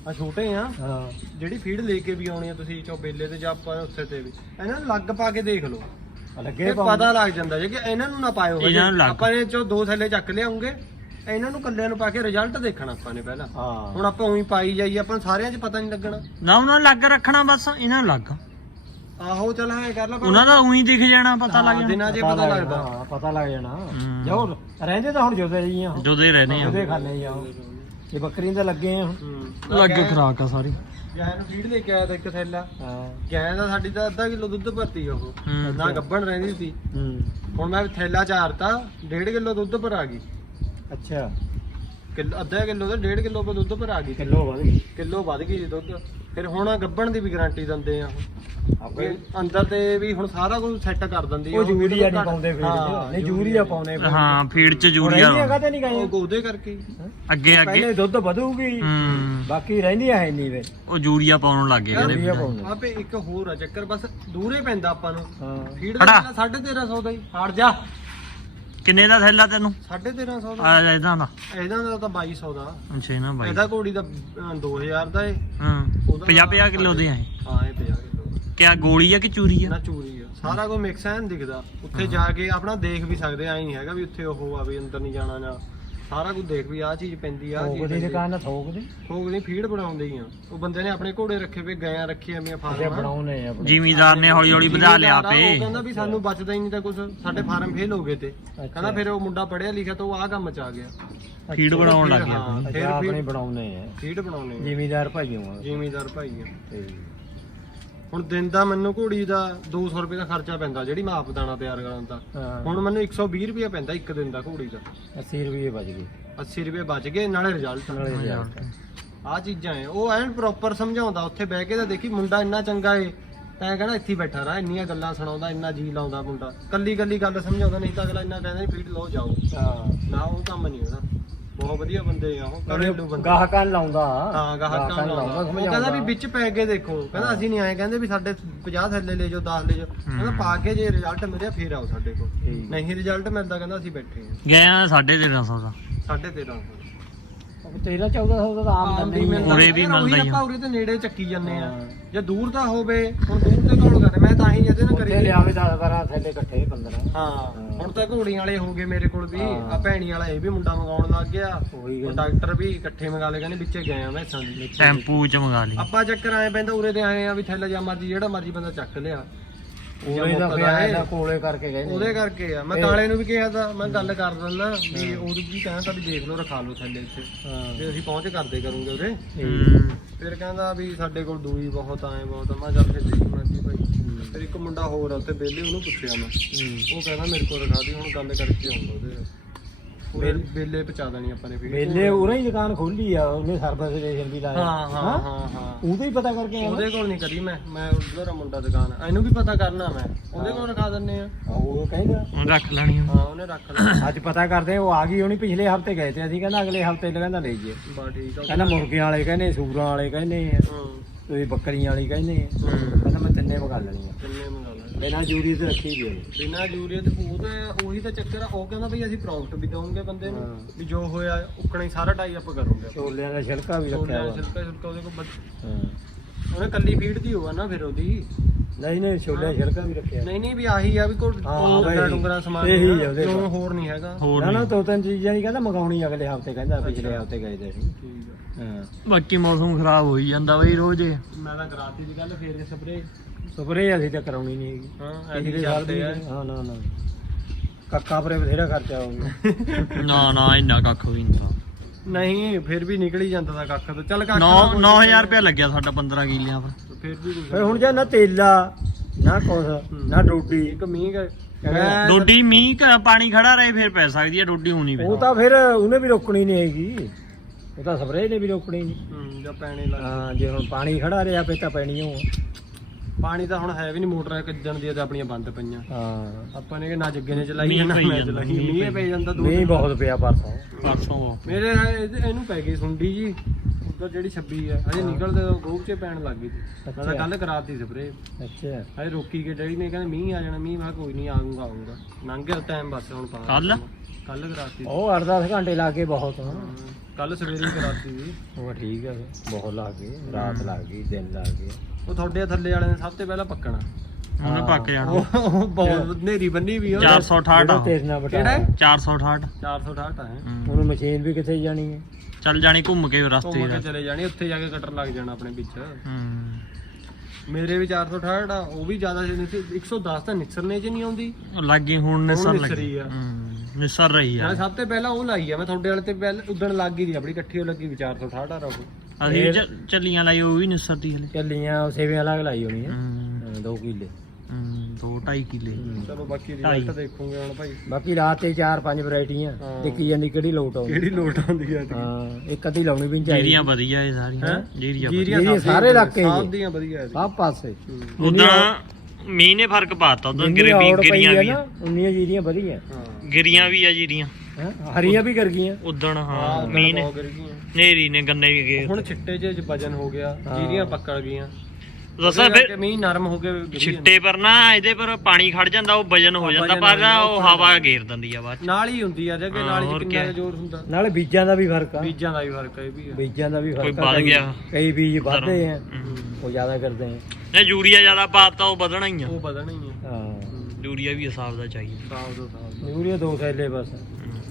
ਆ ਛੋਟੇ ਆ। ਹਾਂ। ਜਿਹੜੀ ਫੀਡ ਲੈ ਕੇ ਵੀ ਆਉਣੀ ਆ ਤੁਸੀਂ ਚੋਬੇਲੇ ਤੇ ਜਾਂ ਆਪਾਂ ਉੱਥੇ ਤੇ ਵੀ। ਇਹਨਾਂ ਨੂੰ ਲੱਗ ਪਾ ਕੇ ਦੇਖ ਲਓ। ਲੱਗੇ ਇਹ ਪਤਾ ਲੱਗ ਜਾਂਦਾ ਜੇ ਕਿ ਇਹਨਾਂ ਨੂੰ ਨਾ ਪਾਇਓ ਹਜੇ। ਇਹਨਾਂ ਨੂੰ ਲੱਗ। ਆਪਾਂ ਨੇ ਚੋ ਦੋ ਥੱਲੇ ਚੱਕ ਲਿਆਉਂਗੇ ਇਹਨਾਂ ਨੂੰ ਕੱਲਿਆਂ ਨੂੰ ਪਾ ਕੇ ਰਿਜ਼ਲਟ ਦੇਖਣਾ ਆਪਾਂ ਨੇ ਪਹਿਲਾਂ। ਹਾਂ। ਹੁਣ ਆਪਾਂ ਉਹੀ ਪਾਈ ਜਾਈਏ ਆਪਾਂ ਨੂੰ ਸਾਰਿਆਂ 'ਚ ਪਤਾ ਨਹੀਂ ਲੱਗਣਾ। ਨਾ ਉਹਨਾਂ ਨੂੰ ਲੱਗ ਰੱਖਣਾ ਬਸ ਇਹਨਾਂ ਨੂੰ ਲੱਗ। ਆਹੋ ਚਲ ਐ ਕਰ ਲਾ ਉਹਨਾਂ ਦਾ ਉਹੀ ਦਿਖ ਜਾਣਾ ਪਤਾ ਲੱਗ ਹਾਂ, ਜਾਣਾ। ਦਿਨਾਂ 'ਚ ਪਤਾ ਲੱਗਦਾ। ਹਾਂ ਪਤਾ ਲੱਗ ਜਾਣਾ। ਹੂੰ। ਜੋ ਰਹਿੰਦੇ ਤਾਂ ਹੁਣ ਜੋਦੇ ਜੀ ਆ ਜੋਦੇ ਰਹਿੰਦੇ ਆ। ਉਹਦੇ ਖਾਣੇ ਹੀ ਆ ਉਹ। ਇਹ ਬੱਕਰੀਆਂ ਦੇ ਲੱਗੇ ਆ ਹੁਣ। ਹੂੰ। ਲੱਗ। ਖਰਾਕ ਆ ਸਾਰੀ। ਗਾਂ ਨੂੰ ਫੀਡ ਲੈ ਕੇ ਆਇਆ ਤਾਂ ਇੱਕ ਥੈਲਾ। ਹਾਂ। ਗਾਂ ਦਾ ਸਾਡੀ ਤਾਂ ਅੱਧਾ ਕਿਲੋ ਦੁੱਧ ਭਰਤੀ ਉਹ। ਹੂੰ। ਨਾ ਗੱਭਣ ਰਹਿੰਦੀ ਸੀ। ਹੂੰ। ਹੁਣ ਮੈਂ ਥੈਲਾ ਚਾਰਤਾ 1.5 ਕਿਲੋ ਦੁੱਧ ਪਰ ਆ ਗਈ। ਅੱਛਾ। ਕਿਲੋ ਅੱਧਾ ਕਿਲੋ ਦਾ 1.5 ਕਿਲੋ ਪਰ ਦੁੱਧ ਪਰ ਆ ਗਈ ਕਿਲੋ ਵਧ ਗਈ। ਕਿਲੋ ਵੱਧ ਗਈ ਜੀ ਦੁੱਧ। ਫਿਰ ਹੁਣ ਗੱਬਣ ਦੀ ਵੀ ਗਾਰੰਟੀ ਦਿੰਦੇ ਆ। ਅੰਦਰ ਤੇ ਵੀ ਹੁਣ ਸਾਰਾ ਕੁਝ ਸੈੱਟ ਕਰ ਦਿੰਦੀ ਆ ਉਹ ਯੂਰੀਆ ਨਹੀਂ ਪਾਉਂਦੇ ਫੀਡ ਹਾਂ, ਨਹੀਂ ਯੂਰੀਆ ਪਾਉਂਦੇ ਫੀਡ ਹਾਂ ਫੀਡ ਚ ਯੂਰੀਆ। ਰਹਿੰਦੀਆਂ ਕਾਹਤੇ ਨਹੀਂ ਉਹ ਗਾਈਆਂ ਉਹਦੇ ਕਰਕੇ। ਅੱਗੇ ਅੱਗੇ। ਪਹਿਲੇ ਦੁੱਧ ਵਧੂਗੀ। ਹੂੰ। ਬਾਕੀ ਰਹਿੰਦੀਆਂ ਹੈ ਨਹੀਂ ਵੇ। ਉਹ ਯੂਰੀਆ ਪਾਉਣ ਲੱਗ ਗਏ ਕਹਿੰਦੇ ਆਪੇ ਇੱਕ ਹੋਰ ਆ ਚੱਕਰ ਬਸ ਦੂਰੇ ਪੈਂਦਾ ਆਪਾਂ ਨੂੰ। ਹਾਂ। ਫੀਡ। ਦਾ 1350 ਦਾ ਹੀ। ਹਟ ਜਾ। ਕਿੰਨੇ ਦਾ ਥੈਲਾ ਤੈਨੂੰ? 1350 ਦਾ। ਆ ਜਾ ਇਹਦਾ ਦਾ। ਇਹਦਾ ਦਾ ਤਾਂ 2200 ਦਾ। ਅੱਛਾ ਨਾ ਬਾਈ। ਇਹਦਾ ਘੋੜੀ ਦਾ ਅ, 2000 ਦਾ ਏ। ਹਾਂ। ਉਹਦਾ 50 50 ਕਿਲੋ ਦੇ ਆ ਇਹ। ਹਾਂ ਇਹ 50 ਕਿਲੋ ਕਿਆ ਗੋਲੀ ਆ ਕਿ ਚੂਰੀ ਆ? ਨਾ ਚੂਰੀ ਆ। ਸਾਰਾ ਕੁਝ ਮਿਕਸ ਐਨ ਦਿਖਦਾ। ਉੱਥੇ ਜਾ ਕੇ ਆਪਣਾ ਦੇਖ ਵੀ ਸਕਦੇ ਆ ਨਹੀਂ ਹੈਗਾ ਵੀ ਉੱਥੇ ਉਹ ਆ ਵੀ ਅੰਦਰ ਨਹੀਂ ਜਾਣਾ ਜਾਂ ਸਾਰਾ ਕੁਝ ਦੇਖ ਵੀ ਆਹ ਚੀਜ਼ ਪੈਂਦੀ ਆ ਥੋਕ ਚੀਜ਼ ਦੀ ਪੈਂਦੀ ਦੁਕਾਨ ਥੋਕ ਦੀ ਫੋਕ ਨਹੀਂ ਫੀਡ ਬਣਾਉਂਦੇ ਹੀ ਆ। ਉਹ ਬੰਦੇ ਨੇ ਆਪਣੇ ਘੋੜੇ ਰੱਖੇ ਵੇ ਗਾਇਆਂ ਰੱਖੀਆਂ ਮੀਆਂ ਅੱਛਾ ਫਾਰਮ ਬਣਾਉਨੇ ਆ ਆਪਣੇ। ਜ਼ਿਮੀਦਾਰ ਨੇ ਹੌਲੀ ਹੌਲੀ ਵਧਾ ਲਿਆ ਆ, ਉਹ ਕਹਿੰਦਾ ਵੀ ਸਾਨੂੰ ਬਚਦਾ ਹੀ ਨਹੀਂ ਤਾਂ ਕੁਝ ਸਾਡੇ ਫਾਰਮ ਫੇਲ ਹੋ ਗਏ ਤੇ। ਕਹਿੰਦਾ ਫਿਰ ਉਹ ਮੁੰਡਾ ਪੜਿਆ ਲਿਖਿਆ ਤਾਂ ਉਹ ਆਹ ਕੰਮ ਚ ਆ ਗਿਆ। ਫੀਡ ਬਣਾਉਣ ਲੱਗ ਗਿਆ। ਹਾਂ, ਫਿਰ ਆਪਣੇ ਬਣਾਉਨੇ ਆ। ਫੀਡ ਬਣਾਉਣੇ ਆ। ਜ਼ਿਮੀਦਾਰ ਭਾਈਓ ਆ ਜ਼ਿਮੀਂਦਾਰ ਭਾਈ ਆ। ਤੇ ਹੁਣ ਦਿਨ ਦਾ ਮੈਨੂੰ ਘੋੜੀ ਦਾ 200 ਰੁਪਏ ਦਾ ਖਰਚਾ ਪੈਂਦਾ ਜਿਹੜੀ ਮੈਂ ਆਪ ਦਾਣਾ ਤਿਆਰ ਕਰਾਂ ਦਾ। ਹਾਂ। ਹੁਣ ਮੈਨੂੰ 120 ਰੁਪਏ ਪੈਂਦਾ ਇੱਕ ਦਿਨ ਦਾ ਘੋੜੀ ਦਾ। 80 ਰੁਪਏ ਬਚ ਗਏ। 80 ਰੁਪਏ ਬਚ ਗਏ ਨਾਲੇ ਰਿਜ਼ਲਟ ਨਾਲੇ result। ਆ ਚੀਜ਼ਾਂ ਐ। ਉਹ ਐਨ ਪ੍ਰੋਪਰ ਸਮਝਾਉਂਦਾ ਉੱਥੇ ਬਹਿ ਕੇ ਤਾਂ ਦੇਖੀ ਮੁੰਡਾ ਇੰਨਾ ਚੰਗਾ ਏ ਤੈਂ ਕਹਿੰਦਾ ਇੱਥੇ ਹੀ ਬੈਠਾ ਰਹਾ ਇੰਨੀਆਂ ਗੱਲਾਂ ਸੁਣਾਉਂਦਾ ਇੰਨਾ ਜੀ ਲਾਉਂਦਾ ਮੁੰਡਾ। ਕੱਲੀ ਕੱਲੀ ਗੱਲ ਸਮਝਾਉਂਦਾ ਨਹੀਂ ਤਾਂ ਅਗਲਾ ਇੰਨਾ ਕਹਿੰਦਾ ਫੀਡ ਲਓ ਜਾਓ। ਹਾਂ। ਨਾ ਉਹ ਕੰਮ ਨਹੀਂ ਉਹਦਾ ਬਹੁਤ ਵਧੀਆ ਬੰਦੇ ਆ ਉਹ ਘਰੇਲੂ ਬੰਦੇ। ਗਾਹਕਾਂ ਨੂੰ ਲਾਉਂਦਾ। ਹਾਂ ਗਾਹਕਾਂ ਨੂੰ ਲਾਉਂਦਾ। ਉਹ ਕਹਿੰਦਾ ਵੀ ਵਿੱਚ ਪੈ ਕੇ ਦੇਖੋ। ਕਹਿੰਦਾ ਅਸੀਂ ਨਹੀਂ ਆਏ ਕਹਿੰਦੇ ਵੀ ਸਾਡੇ 50 ਥੱਲੇ ਲੈ ਜਾਓ 10 ਲੈ ਜਾਓ। ਕਹਿੰਦਾ ਪਾ ਕੇ ਜੇ ਰਿਜ਼ਲਟ ਮਿਲਿਆ ਫੇਰ ਆਓ ਸਾਡੇ ਕੋਲ। ਨਹੀਂ ਰਿਜ਼ਲਟ ਮਿਲਦਾ ਕਹਿੰਦਾ ਅਸੀਂ ਬੈਠੇ ਹਾਂ। ਗਿਆ 1350 ਦਾ। 13.5 13 1400 ਦਾ ਤਾਂ ਆਮ ਦਿੰਦੇ ਹੀ ਆ। ਉਰੇ ਵੀ ਮਿਲਦਾ ਹੀ ਆ। ਆਪਾਂ ਉਰੇ ਤੇ ਨੇੜੇ ਚੱਕੀ ਜਾਂਦੇ ਆ। ਹਾਂ। ਜੇ ਦੂਰ ਦਾ ਹੋਵੇ ਹੁਣ ਦੂਰ ਤੇ ਕੌਣ ਕਰੇ? ਮੈਂ ਤਾਂ ਹੀ ਇਹਦੇ ਨਾਲ ਉੱਥੇ ਕਰੀ। ਲਿਆਵੇ 10 12 ਥੈਲੇ ਇਕੱਠੇ 15 ਹਾਂ ਹੁਣ ਤਾਂ ਘੋੜੀਆਂ ਵਾਲੇ ਹੋ ਗਏ ਮੇਰੇ ਕੋਲ ਵੀ। ਹਾਂ। ਆ ਭੈਣੀ ਵਾਲਾ ਇਹ ਵੀ ਮੁੰਡਾ ਮੰਗਾਉਣ ਲੱਗ ਗਿਆ। ਉਹੀ ਡਾਕਟਰ ਵੀ ਇਕੱਠੇ ਮੰਗਾ ਲਏ ਕਹਿੰਦੇ ਵਿੱਚੇ ਗਏ ਆ ਮੈਸਾਂ ਦੀ। ਟੈਂਪੂ ਚ ਮੰਗਾ ਲਈ ਆਪਾਂ ਚੱਕਰ ਆਏ ਪੈਂਦਾ ਉਰੇ ਤੇ ਆਏ ਆ ਵੀ ਥੈਲਾ ਜਾਂ ਮਰਜ਼ੀ ਜਿਹੜਾ ਮਰਜ਼ੀ ਬੰਦਾ ਚੱਕ ਲਿਆ। ਉਹਦੇ ਦਾ ਫਿਰ ਆਇਆ ਕੋਲੇ ਕਰਕੇ ਗਏ ਨੇ। ਉਹਦੇ ਕਰਕੇ ਆ। ਮੈਂ ਕਾਲੇ ਨੂੰ ਵੀ ਕਿਹਾ ਤਾਂ ਮੈਂ ਗੱਲ ਕਰ ਦਿੰਦਾ ਵੀ ਉਹਦੀ ਕੀ ਕਹਿੰਦਾ ਵੀ ਦੇਖ ਲਓ ਰਖਾ ਲਓ ਥੱਲੇ ਇੱਥੇ। ਹਾਂ। ਜੇ ਅਸੀਂ ਪਹੁੰਚ ਕਰਦੇ ਕਰੂੰਗੇ ਹੂੰ। ਫਿਰ ਕਹਿੰਦਾ ਵੀ ਸਾਡੇ ਕੋਲ ਦੂਈ ਬਹੁਤ ਆਏ ਬਹੁਤ। ਮੈਂ ਚੱਲ ਫਿਰ ਦੇਖੀ ਮਰਜ਼ੀ ਭਾਈ। ਫਿਰ ਇੱਕ ਮੁੰਡਾ ਹੋਰ ਆ ਉੱਥੇ ਬੇਲੇ ਉਹਨੂੰ ਪੁੱਛਿਆ ਮੈਂ। ਉਹ ਕਹਿੰਦਾ ਮੇਰੇ ਕੋਲ ਰਖਾ ਦੀ ਹੁਣ ਗੱਲ ਕਰਕੇ ਆਉਂਦਾ ਉਹਦੇ। ਬੇਲੇ ਪਹੁੰਚਾ ਦੇਣੀ ਆਪਾਂ ਨੇ ਵੀਡੀਓ ਮੇਲੇ ਉਰੇ ਹੀ ਦੁਕਾਨ ਖੋਲੀ ਆ ਉਹਨੇ ਸਰਵਿਸ ਸਟੇਸ਼ਨ ਵੀ ਲਾਇਆ। ਹਾਂ ਹਾਂ ਹਾਂ? ਹਾਂ ਉਹਦੇ ਹੀ ਪਤਾ ਕਰਕੇ ਆਇਆ ਉਹਦੇ ਕੋਲ ਨਹੀਂ ਕਰੀ ਮੈਂ ਮੈਂ ਉਧਰ ਆ ਮੁੰਡਾ ਦੁਕਾਨ ਆ। ਇਹਨੂੰ ਵੀ ਪਤਾ ਕਰਨਾ ਮੈਂ। ਉਹਦੇ ਕੋਲ ਰਖਾ ਦਿੰਨੇ ਆ। ਉਹ ਕਹਿੰਦਾ। ਰੱਖ ਲੈਣੀ ਆ। ਹਾਂ ਉਹਨੇ ਰੱਖ ਲਿਆ ਅੱਜ ਪਤਾ ਕਰਦੇ ਉਹ ਆ ਗਈ ਹੋਣੀ ਪਿਛਲੇ ਹਫ਼ਤੇ ਗਏ ਤੇ ਅਸੀਂ ਕਹਿੰਦਾ ਅਗਲੇ ਹਫ਼ਤੇ ਕਹਿੰਦਾ ਲੈ ਜੀਏ ਬਾ ਠੀਕ ਆ ਕਹਿੰਦਾ ਮੁਰਗੀਆਂ ਵਾਲੇ ਕਹਿੰਦੇ ਸੂਰਾਂ ਵਾਲੇ ਕਹਿੰਦੇ ਹੂੰ। ਤੁਸੀਂ ਬੱਕਰੀਆਂ ਵਾਲੀ ਕਹਿੰਦੇ ਹੂੰ। ਕਹਿੰਦਾ ਮੈਂ ਤਿੰਨੇ ਮੰਗਾ ਲੈਣੀਆਂ। ਕਿੰਨੇ ਮੰਗਾ ਲੈ ਬਿਨਾਂ ਜੂਰੀ ਤੇ ਰੱਖੀ ਵੀ ਹੋਣੀ ਬਿਨਾ ਯੂਰੀਆ ਤੇ ਉਹ ਤਾਂ ਉਹੀ ਤਾਂ ਚੱਕਰ ਆ ਉਹ ਕਹਿੰਦਾ ਵੀ ਅਸੀਂ ਪ੍ਰੋਫਿਟ ਵੀ ਦਵਾਂਗੇ ਬੰਦੇ ਨੂੰ ਹਾਂ। ਵੀ ਜੋ ਹੋਇਆ ਉਕਣਾ ਹੀ ਸਾਰਾ ਟਾਈ ਅਪ ਕਰੂਗੇ। ਛੋਲਿਆਂ ਦਾ ਛਿਲਕਾ ਵੀ ਰੱਖਿਆ ਛੋਲਿਆਂ ਵਾ ਛਿਲਕਾ ਛਿਲਕਾ ਉਹਦੇ ਕੋਲ ਬੱਚ- ਹਾਂ। ਉਹਨੇ ਕੱਲੀ ਫੀਡ ਦੀ ਹੋਆ ਨਾ ਫਿਰ ਉਹਦੀ ਨਹੀਂ ਨਹੀਂ ਛੋਲਿਆਂ ਦਾ ਛਿਲਕਾ ਵੀ ਰੱਖਿਆ ਨਹੀਂ ਨਹੀਂ ਵੀ ਆਹੀ ਆ ਵੀ ਕੋਈ ਹਾਂ, ਬਈ। ਡੰਗਰਾ ਡੁੰਗਰਾ ਸਮਾਨ ਇਹੀ ਆ, ਆ ਉਹਦੇ ਕਿਉਂ ਕੋਲ। ਹੋਰ ਨਹੀਂ ਹੈਗਾ ਹੋਰ ਨਾ ਨਾ ਨਹੀਂ ਦੋ ਤਿੰਨ ਚੀਜ਼ਾਂ ਹੀ ਕਹਿੰਦਾ ਮੰਗਾਉਣੀ ਅਗਲੇ ਹਫ਼ਤੇ ਕਹਿੰਦਾ ਪਿਛਲੇ। ਹਫ਼ਤੇ ਗਏ ਤੇ ਅਸੀਂ ਠੀਕ ਹਾਂ ਬਾਕੀ ਮੌਸਮ ਖਰਾਬ ਹੋਈ ਜਾਂਦਾ ਬਈ ਰੋਜ਼ ਹੀ। ਮੈਂ ਤਾਂ ਕਰਾਤੀ ਦੀ ਗੱਲ ਫੇਰ ਸਪਰੇ ਸਪਰੇ ਅਸੀਂ ਤਾਂ ਕਰਾਉਣੀ ਨਹੀਂ ਹੈਗੀ। ਹਾਂ ਐਡੀ ਚੱਲਦੇ ਆ। ਹਾਂ ਨਾ ਨਾ। ਕੱਕਾ ਪਰੇ ਬਥੇਰਾ ਖਰਚਾ ਹੋ ਗਿਆ। ਨਾ ਨਾ ਇੰਨਾ ਕੱਖ ਵੀ ਨਹੀਂ ਤਾਂ। ਨਹੀਂ ਫਿਰ ਵੀ ਨਿਕਲ ਹੀ ਜਾਂਦਾ ਦਾ ਕੱਖ ਤੋਂ। ਚੱਲ ਕੱਖ 9 ਦਾ ਕੋਈ 9000 ਰੁਪਇਆ ਲੱਗਿਆ ਸਾਡਾ 15 ਕਿੱਲਿਆਂ ਪਰ। ਫਿਰ ਵੀ ਫਿਰ ਹੁਣ ਜੇ ਨਾ ਤੇਲਾ ਨਾ ਕੁਛ ਨਾ ਡੋਡੀ ਇੱਕ ਮੀਂਹ ਡੋਡੀ ਮੀਂਹ ਕ- ਪਾਣੀ ਖੜਾ ਰਹੇ ਫਿਰ ਪੈ ਸਕਦੀ ਹੈ ਡੋਡੀ ਹੋਣੀ ਉਹ ਤਾਂ ਫਿਰ ਉਹਨੇ ਵੀ ਰੋਕਣੀ ਨਹੀਂ ਹੈਗੀ। ਉਹ ਤਾਂ ਸਪਰੇ ਨੇ ਵੀ ਰੋਕਣੀ ਨਹੀਂ। ਹੂੰ ਜਾਂ ਪੈਣੇ ਲੱਗ ਹਾਂ ਜੇ ਹੁਣ ਪਾਣੀ ਖੜਾ ਰਿਹਾ ਫੇ ਤਾਂ ਪੈਣੀ ਹੋ ਪਾਣੀ ਤਾਂ ਹੁਣ ਹੈ ਵੀ ਨਹੀਂ ਮੋਟਰਾਂ ਕੱਜਣ ਦੀਆਂ ਤੇ ਆਪਣੀਆਂ ਬੰਦ ਪਈਆਂ। ਹਾਂ। ਆਪਾਂ ਨੇ ਕਿ ਨਾ ਜੱਗੇ ਨੇ ਚਲਾਈ ਮੀਂਹ ਨਾ ਮੈਂ ਚਲਾਈ। ਮੀਂਹ ਮੀਂਹ ਪਈ ਜਾਂਦਾ ਦੋ ਨਹੀਂ ਬਹੁਤ ਪਿਆ ਪਰਸੋਂ। ਪਰਸੋਂ। ਮੇਰੇ ਇਹਦੇ- ਇਹਨੂੰ ਪੈ ਗਈ ਸੁੰਡੀ ਜੀ ਉਧਰ ਜਿਹੜੀ 26 ਆ ਹਜੇ ਨਿਕਲਦੇ ਗੋਬ 'ਚ ਪੈਣ ਲੱਗ ਗਈ ਸੀ। ਮੈਂ ਤਾਂ। ਕੱਲ ਕਰਾਤੀ ਸਪਰੇ ਅੱਛਾ। ਹਜੇ ਰੋਕੀ ਕੇ ਡੈਡੀ ਨੇ ਕਹਿੰਦੇ ਮੀਂਹ ਆ ਜਾਣਾ ਮੀਂਹ ਮੈਂ ਕਿਹਾ ਕੋਈ ਨਹੀਂ ਆਉਂਗਾ ਆਉਂਗਾ ਲੰਘ ਗਿਆ ਟਾਈਮ ਬਸ ਹੁਣ ਪਾ ਕੱਲ੍ਹ? ਕੱਲ ਕਰਾਤੀ। ਉਹ 8-10 ਘੰਟੇ ਲਾ ਕੇ ਬਹੁਤ। ਹਾਂ ਕੱਲ ਸਵੇਰੇ ਹੀ ਕਰਾਤੀ ਸੀ। ਉਹ ਠੀਕ ਹੈ ਬਹੁਤ ਲੱਗ ਗਏ ਰਾਤ ਲੱਗ ਗਈ ਦਿਨ ਲੱਗ ਗਏ ਉਹ ਤੁਹਾਡੇ ਥੱਲੇ ਵਾਲੇ ਨੇ ਸਭ ਤੋਂ ਪਹਿਲਾਂ ਪੱਕਣਾ। ਉਹਨੇ ਪੱਕ ਜਾਣਾ। ਉਹ ਬਹੁਤ ਨੇਰੀ ਬੰਨੀ ਵੀ ਉਹ 468 ਜਿਹੜਾ ਆ। ਤੇਜ਼ ਨਾ ਬਟਾ ਕਿਹੜਾ? ਹੈ? 468 468 ਹੈ। ਉਹਨੂੰ ਮਸ਼ੀਨ ਵੀ ਕਿੱਥੇ ਜਾਣੀ ਹੈ ਚੱਲ ਜਾਣੀ ਘੁੰਮ ਕੇ ਰਸਤੇ ਘੁੰਮ ਕੇ ਚਲੇ ਜਾਣੀ ਉੱਥੇ ਜਾ ਕੇ ਕਟਰ ਲੱਗ ਜਾਣਾ ਆਪਣੇ ਵਿੱਚ। ਮੇਰੇ ਵੀ 468 ਆ ਉਹ ਵੀ ਜ਼ਿਆਦਾ ਜਿਹੀ ਨਹੀਂ ਸੀ 110 ਤਾਂ ਨਿਸਰਨੇ ਚ ਨਹੀਂ ਆਉਂਦੀ। ਲੱਗੀ ਹੁਣ ਨਿਸਰ ਨਿਸਰ ਲੱਗੀ ਆ। ਨਿਸਰ ਰਹੀ ਆ। ਮੈਂ ਸਭ ਤੋਂ ਪਹਿਲਾਂ ਉਹ ਲਾਈ ਆ ਮੈਂ ਤੁਹਾਡੇ ਵਾਲੇ ਤੇ ਪਹਿਲਾਂ ਉਦਣ ਲੱਗ ਗਈ ਸੀ ਆਪਣੀ ਇਕੱਠੀ ਉਹ ਲੱਗੀ ਵੀ 468 ਆ ਉਹ। ਅਸੀਂ ਚ- ਚੱਲੀਆਂ ਲਾਈ ਉਹ ਵੀ ਨਿਸਰਦੀ ਹਲੇ। ਚੱਲੀਆਂ ਸੇਵੇਂ ਅਲੱਗ ਲਾਈ ਹੋਣੀ ਹੈ। ਹੂੰ। 2 ਕਿੱਲੇ। ਹੂੰ 2 2.5 ਕਿੱਲੇ। ਚਲੋ ਬਾਕੀ ਢਾਈ। ਰਿਜ਼ਲਟ ਦੇਖੂਗੇ ਹੁਣ ਭਾਈ। ਬਾਕੀ ਰਾਤ ਤੇ ਚਾਰ ਪੰਜ ਵੈਰਾਈਟੀਆਂ ਹਾਂ। ਦੇਖੀ ਜਾਂਦੀ ਕਿਹੜੀ ਲੋਟ ਆਉਂਦੀ? ਕਿਹੜੀ ਲੋਟ ਆਉਂਦੀ ਹੈ ਹਾਂ ਇੱਕ ਅੱਧੀ ਲਾਉਣੀ ਵੀ ਨੀ ਚਾਹੀਦੀ। ਜੀਰੀਆਂ ਵਧੀਆ ਇਹ ਸਾਰੀਆਂ। ਹੈਂ? ਜੀਰੀਆਂ ਸਾਰੇ ਇਲਾਕੇ ਸਭ ਦੇ। ਦੀਆਂ ਵਧੀਆ ਹੈ ਸਭ ਪਾਸੇ। ਉਦਾਂ ਮੀਂਹ ਨੇ ਫ਼ਰਕ ਪਾਤਾ ਉਦਾਂ ਜਿੰਨੀ ਗਿਰੀ ਔੜ ਪਈ ਗਿਰੀਆਂ ਹੈ ਵੀ। ਨਾ ਆ। ਉਨੀਆਂ ਜੀਰੀਆਂ ਵਧੀਆ। ਹਾਂ। ਗਿਰੀਆਂ ਵੀ ਆ ਜੀਰੀਆਂ ਹੈਂ? ਹਰੀਆਂ ਵੀ ਕਰ ਗਈਆਂ? ਉਦਣ ਹਾਂ ਮੀਂਹ ਨੇ। ਨੇਰੀ ਨੇ ਗੰਨੇ ਵੀ ਗਏ ਹੁਣ ਛਿੱਟੇ ਜੇ ਵਜਨ ਹੋ ਗਿਆ। ਜੀਰੀਆਂ ਪੱਕੜ ਗਈਆਂ। ਦੱਸਾਂ ਫਿਰ ਮੀਂਹ ਨਰਮ ਹੋ ਕੇ ਗਿਰੀ ਛਿੱਟੇ ਪਰ ਨਾ ਇਹਦੇ ਪਰ ਪਾਣੀ ਖੜ ਜਾਂਦਾ ਉਹ ਵਜਨ ਹੋ ਜਾਂਦਾ ਪਰ ਉਹ ਹਵਾ ਘੇਰ ਦਿੰਦੀ ਆ ਬਾਅਦ। ਨਾਲ ਹੀ ਹੁੰਦੀ ਆ ਜਗੇ ਨਾਲ ਹੀ ਕਿੰਨਾ ਜ਼ੋਰ ਹੁੰਦਾ। ਨਾਲੇ ਬੀਜਾਂ ਦਾ ਵੀ ਫ਼ਰਕ ਆ। ਬੀਜਾਂ ਦਾ ਵੀ ਫ਼ਰਕ ਹੈ ਇਹ ਵੀ ਆ। ਬੀਜਾਂ ਦਾ ਵੀ ਕੋਈ ਫ਼ਰਕ ਆ ਵੱਧ ਕਈ- ਗਿਆ। ਕਈ ਬੀਜ ਵੱਧਦੇ ਆ। ਉਹ ਜ਼ਿਆਦਾ ਕਰਦੇ ਆ। ਜੇ ਯੂਰੀਆ ਜ਼ਿਆਦਾ ਪਾਤਾ ਉਹ ਵਧਣਾ ਹੀ ਆ। ਉਹ ਵਧਣਾ ਹੀ ਆ। ਹਾਂ ਯੂਰੀਆ ਵੀ ਹਿਸਾਬ ਦਾ ਚਾਹੀਦਾ। ਸਾਲ ਦੋ ਸਾਲ ਯੂਰੀਆ ਦੋ ਥੈਲੇ ਬਸ।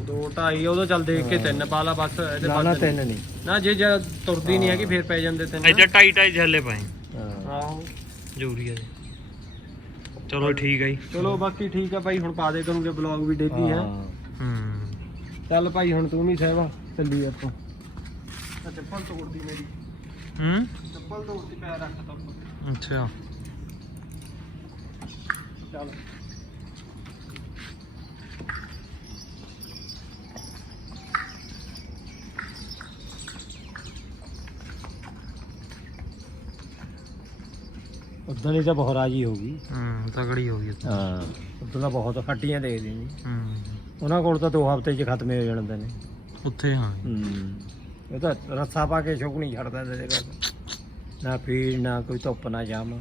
ਦੋ ਢਾਈ ਉਹਦਾ ਚੱਲ ਦੇਖ ਕੇ ਤਿੰਨ ਪਾ ਲਾ ਬਸ ਇਹਦੇ ਨਾ ਨਾ ਤਿੰਨ ਨਹੀਂ। ਨਾ ਜੇ ਜੇ ਤੁਰਦੀ ਨਹੀਂ ਹੈਗੀ ਫੇਰ ਪੈ ਜਾਂਦੇ ਤਿੰਨ। ਇੱਧਰ ਢਾਈ ਢਾਈ ਥੱਲੇ ਪਏ। ਹਾਂ। ਆਹੋ। ਯੂਰੀਆ ਦੇ। ਚਲੋ ਠੀਕ ਹੈ ਜੀ। ਚਲੋ ਬਾਕੀ ਠੀਕ ਆ ਭਾਈ ਹੁਣ ਪਾ ਦੇ ਕਰੂੰਗੇ ਬਲੌਗ ਵੀ ਡੇਲੀ ਹੈ। ਹਾਂ। ਹੂੰ। ਚੱਲ ਭਾਈ ਹੁਣ ਤੂੰ ਵੀ ਸਹਿਵਾ ਚੱਲੀ ਆਪਾਂ। ਆ ਚੱਪਲ ਤੋੜਦੀ ਮੇਰੀ। ਹੂੰ? ਚੱਪਲ ਤੋੜਦੀ ਪੈਰ ਰੱਖ ਤਾ ਉੱਪਰ। ਅੱਛਾ। ਚੱਲ। ਉਦੋਂ ਹੀ ਤਾਂ ਬਹੁਤ ਰਾਜੀ ਹੋ ਗਈ। ਹੂੰ ਤਗੜੀ ਹੋ ਗਈ ਉੱਥੇ। ਹਾਂ ਉਦੋਂ ਤਾਂ ਬਹੁਤ ਹੱਟੀਆਂ ਦੇਖਦੇ ਜੀ। ਹੂੰ। ਉਹਨਾਂ ਕੋਲ ਤਾਂ ਦੋ ਹਫ਼ਤੇ 'ਚ ਖਤਮ ਹੋ ਜਾਂਦੇ ਨੇ। ਉੱਥੇ ਹਾਂ ਹੂੰ ਇਹ ਤਾਂ ਰੱਸਾ ਪਾ ਕੇ ਸ਼ੁਕ ਨਹੀਂ ਛੱਡਦਾ ਤੇਰੇ ਕੋਲ ਨਾ ਫੀਡ ਨਾ ਕੋਈ ਧੁੱਪ ਨਾ ਜਾਮ।